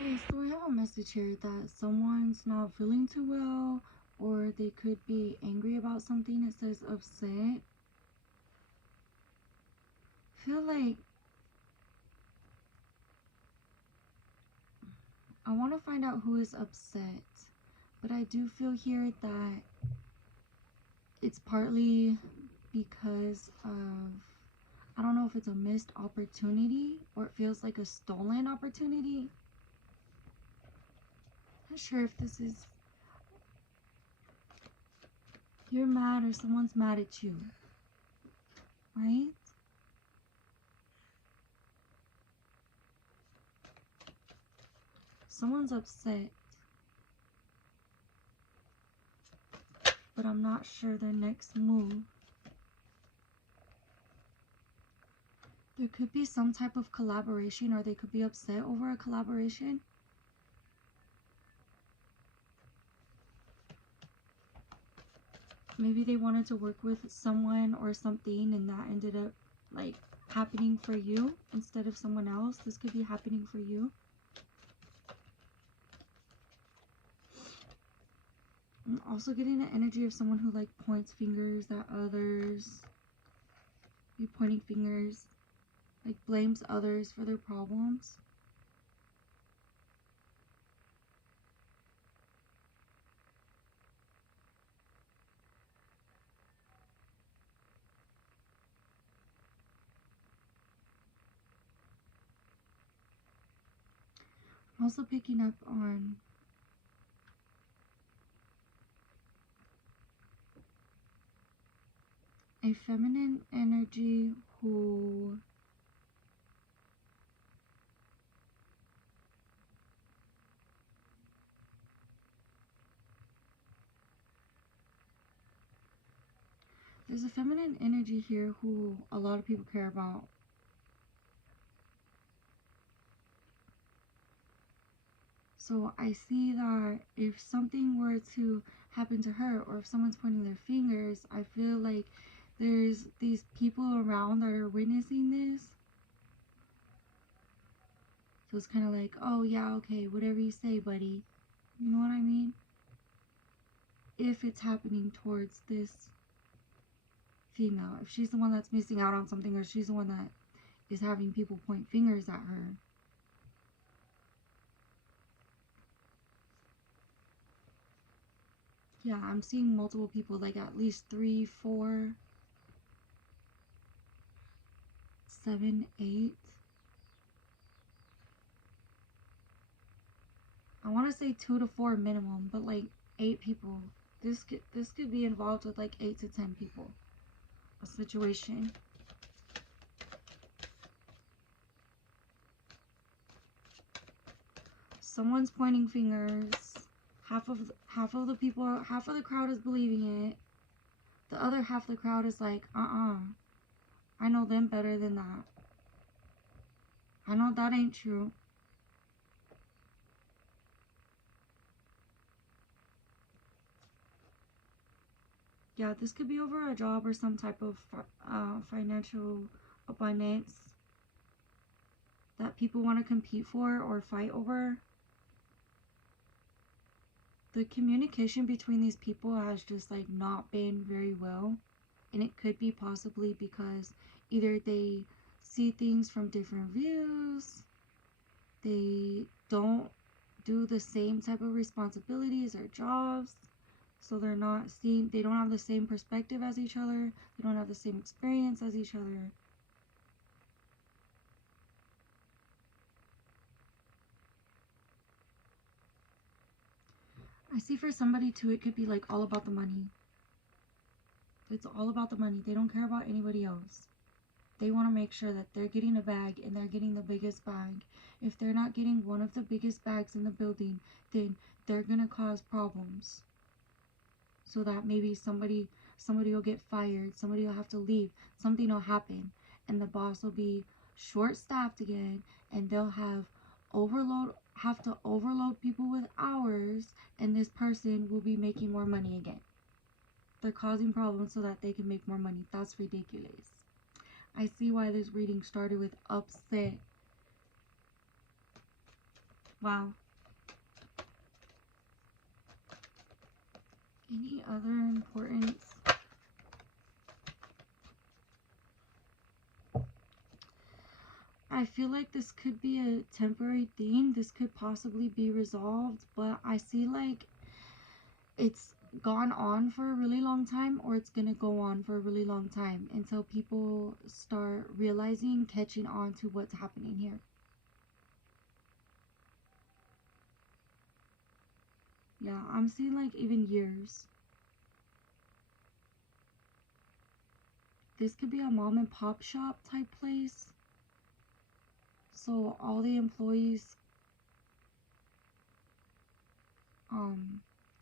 Okay, so we have a message here that someone's not feeling too well, or they could be angry about something. It says upset. I feel like I want to find out who is upset, but I do feel here that it's partly because of, I don't know if it's a missed opportunity or it feels like a stolen opportunity. Not sure if this is you're mad or someone's mad at you, right? Someone's upset, but I'm not sure their next move. There could be some type of collaboration, or they could be upset over a collaboration. Maybe they wanted to work with someone or something, and that ended up like happening for you instead of someone else. This could be happening for you. I'm also getting the energy of someone who like points fingers at others. Be pointing fingers, like blames others for their problems. I'm also picking up on a feminine energy who there's a feminine energy here who a lot of people care about. So I see that if something were to happen to her, or if someone's pointing their fingers, I feel like there's these people around that are witnessing this. So it's kind of like, oh yeah, okay, whatever you say, buddy. You know what I mean? If it's happening towards this female, if she's the one that's missing out on something, or she's the one that is having people point fingers at her. Yeah, I'm seeing multiple people, like at least 3, 4, 7, 8. I want to say 2 to 4 minimum, but like 8 people. This could be involved with like 8 to 10 people. A situation. Someone's pointing fingers. Half of the people, half of the crowd is believing it. The other half of the crowd is like, I know them better than that. I know that ain't true. Yeah, this could be over a job or some type of financial abundance that people want to compete for or fight over. The communication between these people has just like not been very well, and it could be possibly because either they see things from different views, they don't do the same type of responsibilities or jobs, so they don't have the same perspective as each other, they don't have the same experience as each other. I see for somebody too, it could be like all about the money. It's all about the money. They don't care about anybody else. They want to make sure that they're getting a bag and they're getting the biggest bag. If they're not getting one of the biggest bags in the building, then they're going to cause problems. So that maybe somebody will get fired, somebody will have to leave, something will happen, and the boss will be short-staffed again, and they'll have to overload people with hours, and this person will be making more money again. They're causing problems so that they can make more money. That's ridiculous. I see why this reading started with upset. Wow. Any other importance? I feel like this could be a temporary thing. This could possibly be resolved, but I see like it's gone on for a really long time, or it's gonna go on for a really long time until people start realizing, catching on to what's happening here. Yeah, I'm seeing like even years. This could be a mom and pop shop type place. So all the employees,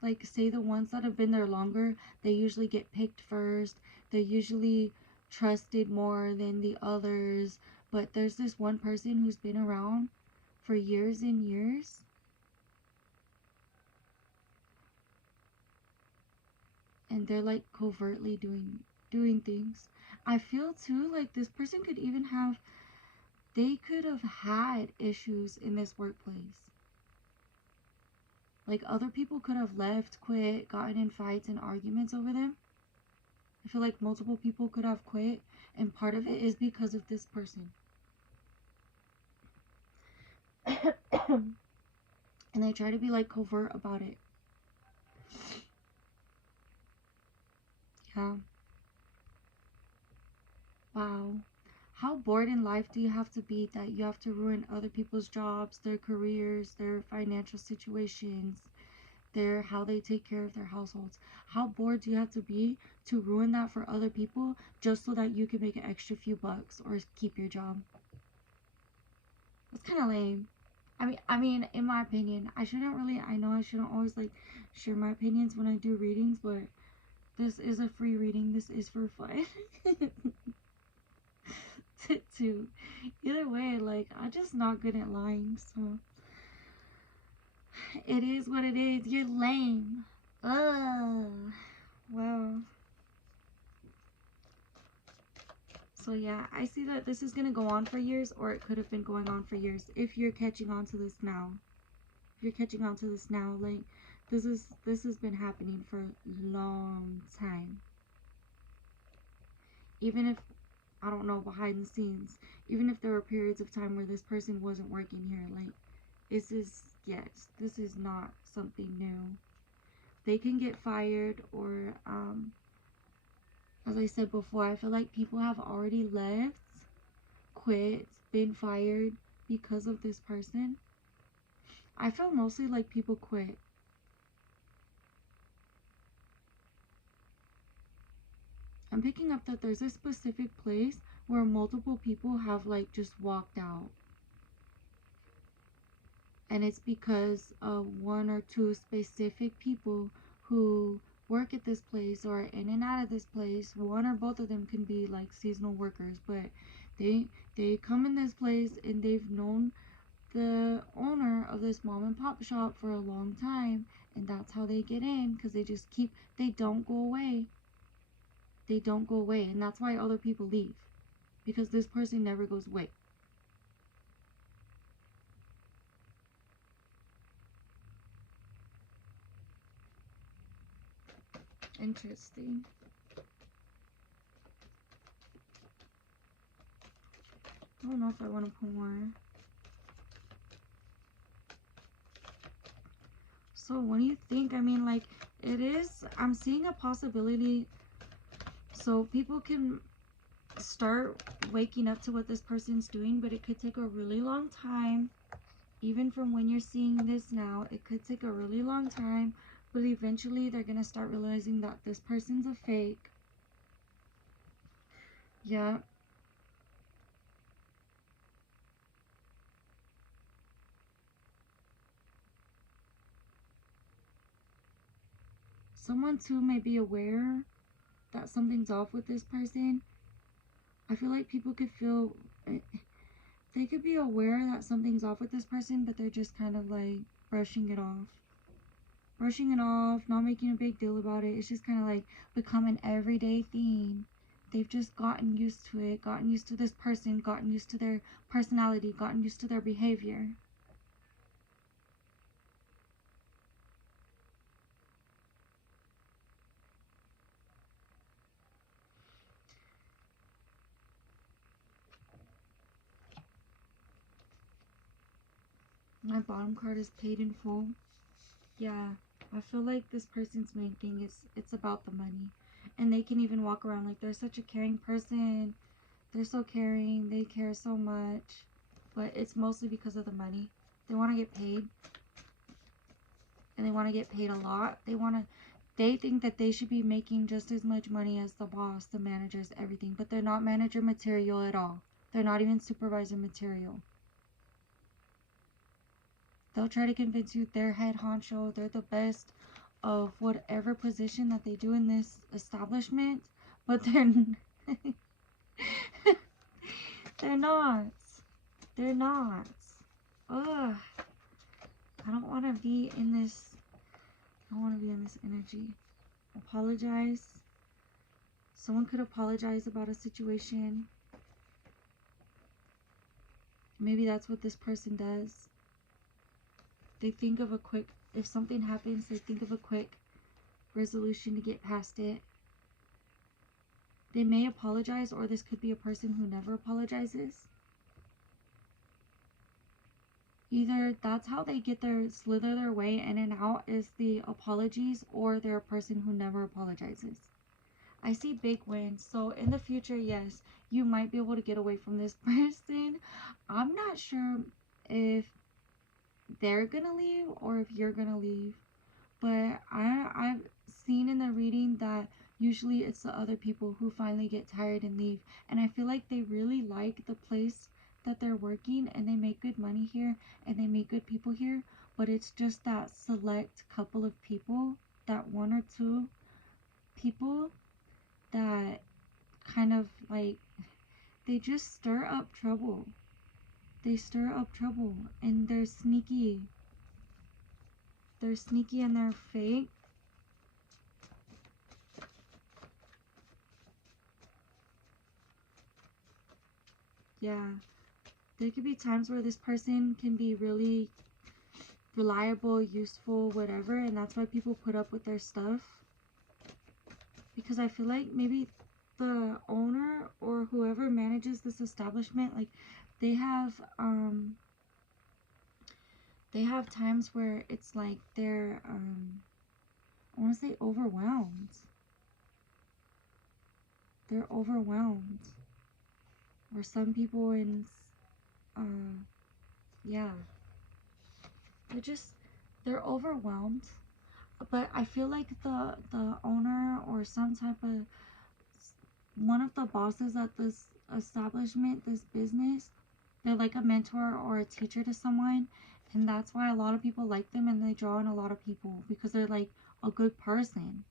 like say the ones that have been there longer, they usually get picked first. They're usually trusted more than the others. But there's this one person who's been around for years and years. And they're like covertly doing things. I feel too like this person could even have, they could have had issues in this workplace. Like other people could have left, quit, gotten in fights and arguments over them. I feel like multiple people could have quit, and part of it is because of this person. And they try to be like covert about it. Yeah. Wow. How bored in life do you have to be that you have to ruin other people's jobs, their careers, their financial situations, their how they take care of their households? How bored do you have to be to ruin that for other people just so that you can make an extra few bucks or keep your job? That's kind of lame. I mean, in my opinion, I know I shouldn't always like share my opinions when I do readings, but this is a free reading. This is for fun. to either way, like I'm just not good at lying, so it is what it is. You're lame. Ugh. Well, so yeah, I see that this is gonna go on for years, or it could have been going on for years. If you're catching on to this now, like this has been happening for a long time. Even if, I don't know, behind the scenes, even if there were periods of time where this person wasn't working here, like yes, this is not something new. They can get fired, or as I said before, I feel like people have already left, quit, been fired because of this person. I feel mostly like people quit. I'm picking up that there's a specific place where multiple people have like just walked out. And it's because of one or two specific people who work at this place or are in and out of this place. One or both of them can be like seasonal workers, but they come in this place and they've known the owner of this mom and pop shop for a long time, and that's how they get in, because they don't go away. They don't go away, and that's why other people leave, because this person never goes away. Interesting. I don't know if I want to put more. So what do you think? I mean, like, I'm seeing a possibility so people can start waking up to what this person's doing, but it could take a really long time. Even from when you're seeing this now, it could take a really long time, but eventually they're gonna start realizing that this person's a fake. Yeah. Someone too may be aware that something's off with this person. I feel like people could feel, they could be aware that something's off with this person, but they're just kind of like brushing it off. Brushing it off, not making a big deal about it. It's just kind of like become an everyday thing. They've just gotten used to it, gotten used to this person, gotten used to their personality, gotten used to their behavior. My bottom card is paid in full. Yeah, I feel like this person's main thing is it's about the money. And they can even walk around like they're such a caring person. They're so caring. They care so much. But it's mostly because of the money. They want to get paid. And they want to get paid a lot. They think that they should be making just as much money as the boss, the managers, everything. But they're not manager material at all. They're not even supervisor material. They'll try to convince you they're head honcho, they're the best of whatever position that they do in this establishment, but they're they're not. They're not. Ugh. I don't want to be in this. I don't want to be in this energy. Apologize. Someone could apologize about a situation. Maybe that's what this person does. They think of a quick, if something happens, they think of a quick resolution to get past it. They may apologize, or this could be a person who never apologizes. Either that's how they get slither their way in and out is the apologies, or they're a person who never apologizes. I see big wins. So in the future, yes, you might be able to get away from this person. I'm not sure if they're gonna leave or if you're gonna leave. But I've seen in the reading that usually it's the other people who finally get tired and leave. And I feel like they really like the place that they're working and they make good money here and they meet good people here. But it's just that select couple of people, that one or two people that kind of like, they just stir up trouble. They stir up trouble and they're sneaky. They're sneaky and they're fake. Yeah. There could be times where this person can be really reliable, useful, whatever, and that's why people put up with their stuff. Because I feel like maybe the owner or whoever manages this establishment, like they have times where it's like they're I want to say overwhelmed. They're overwhelmed. Or some people in yeah, they're overwhelmed. But I feel like the owner or some type of one of the bosses at this establishment, this business, they're like a mentor or a teacher to someone, and that's why a lot of people like them and they draw in a lot of people because they're like a good person.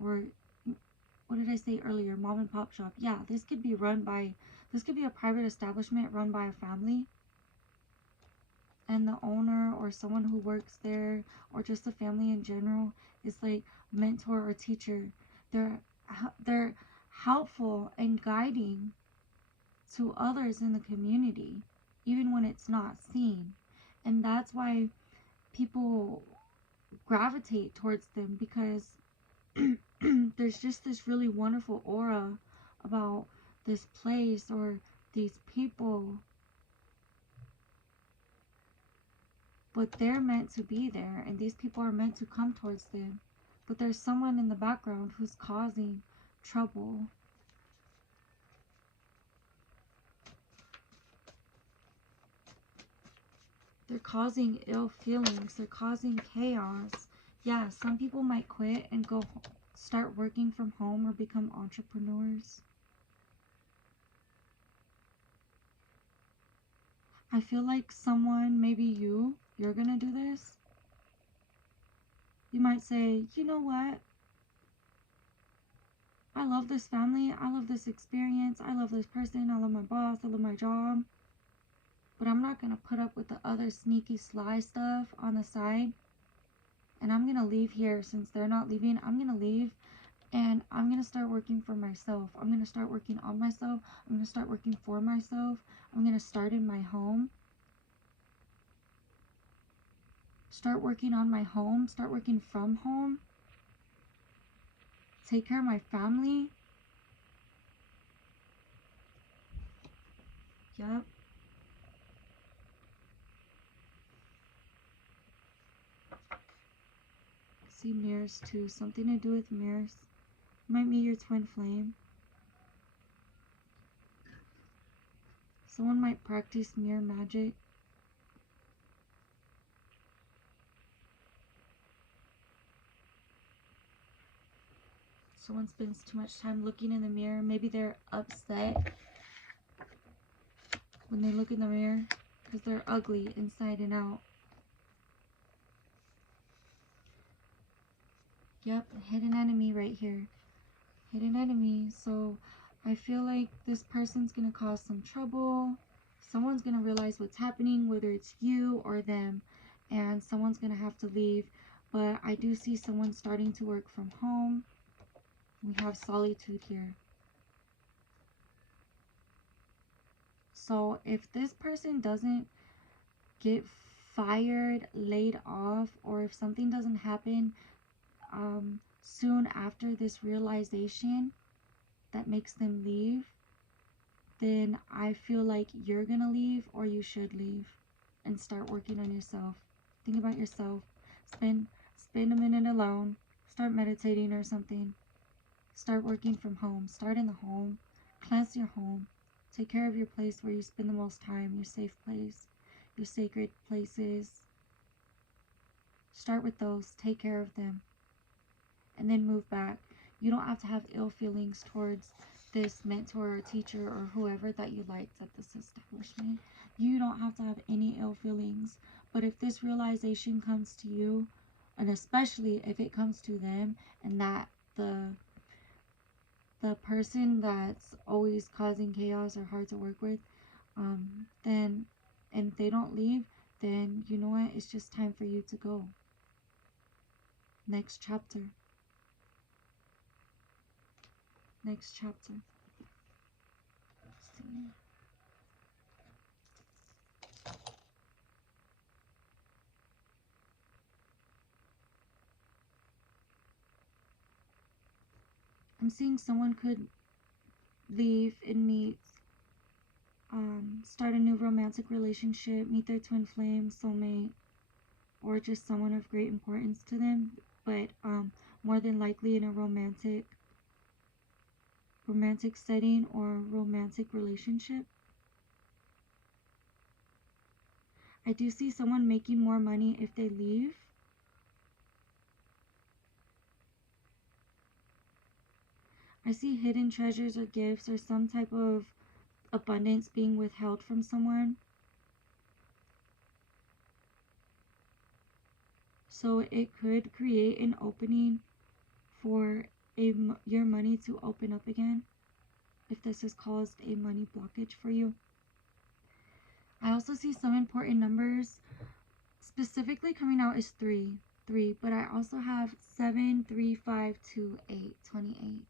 Or what did I say earlier? Mom and pop shop. Yeah, this could be a private establishment run by a family, and the owner or someone who works there or just the family in general is like mentor or teacher. They're helpful and guiding to others in the community even when it's not seen, and that's why people gravitate towards them because there's just this really wonderful aura about this place or these people. But they're meant to be there, and these people are meant to come towards them. But there's someone in the background who's causing trouble. They're causing ill feelings. They're causing chaos. Yeah, some people might quit and go start working from home or become entrepreneurs. I feel like someone, maybe you're gonna do this. You might say, you know what? I love this family. I love this experience. I love this person. I love my boss. I love my job. But I'm not going to put up with the other sneaky, sly stuff on the side. And I'm going to leave here since they're not leaving. I'm going to leave and I'm going to start working for myself. I'm going to start working on myself. I'm going to start working for myself. I'm going to start in my home. Start working on my home. Start working from home. Take care of my family. Yep. see mirrors too. Something to do with mirrors. Might be your twin flame. Someone might practice mirror magic. Someone spends too much time looking in the mirror. Maybe they're upset when they look in the mirror because they're ugly inside and out. Yep, hidden enemy right here. Hidden enemy. So I feel like this person's going to cause some trouble. Someone's going to realize what's happening, whether it's you or them. And someone's going to have to leave. But I do see someone starting to work from home. We have solitude here. So if this person doesn't get fired, laid off, or if something doesn't happen soon after this realization that makes them leave, then I feel like you're gonna leave, or you should leave and start working on yourself. Think about yourself. Spend a minute alone. Start meditating or something. Start working from home. Start in the home. Cleanse your home. Take care of your place where you spend the most time, your safe place, your sacred places. Start with those. Take care of them. And then move back. You don't have to have ill feelings towards this mentor or teacher or whoever that you liked at this establishment. You don't have to have any ill feelings. But if this realization comes to you, and especially if it comes to them, and that the person that's always causing chaos or hard to work with, then, and they don't leave, then you know what? It's just time for you to go. Next chapter. Next chapter. Let's see. I'm seeing someone could leave and meet, start a new romantic relationship, meet their twin flame, soulmate, or just someone of great importance to them, but more than likely in a romantic setting or romantic relationship. I do see someone making more money if they leave. I see hidden treasures or gifts or some type of abundance being withheld from someone. So it could create an opening for your money to open up again if this has caused a money blockage for you. I also see some important numbers. Specifically coming out is 3, but I also have 7, 3, 5, 2, 8, 28.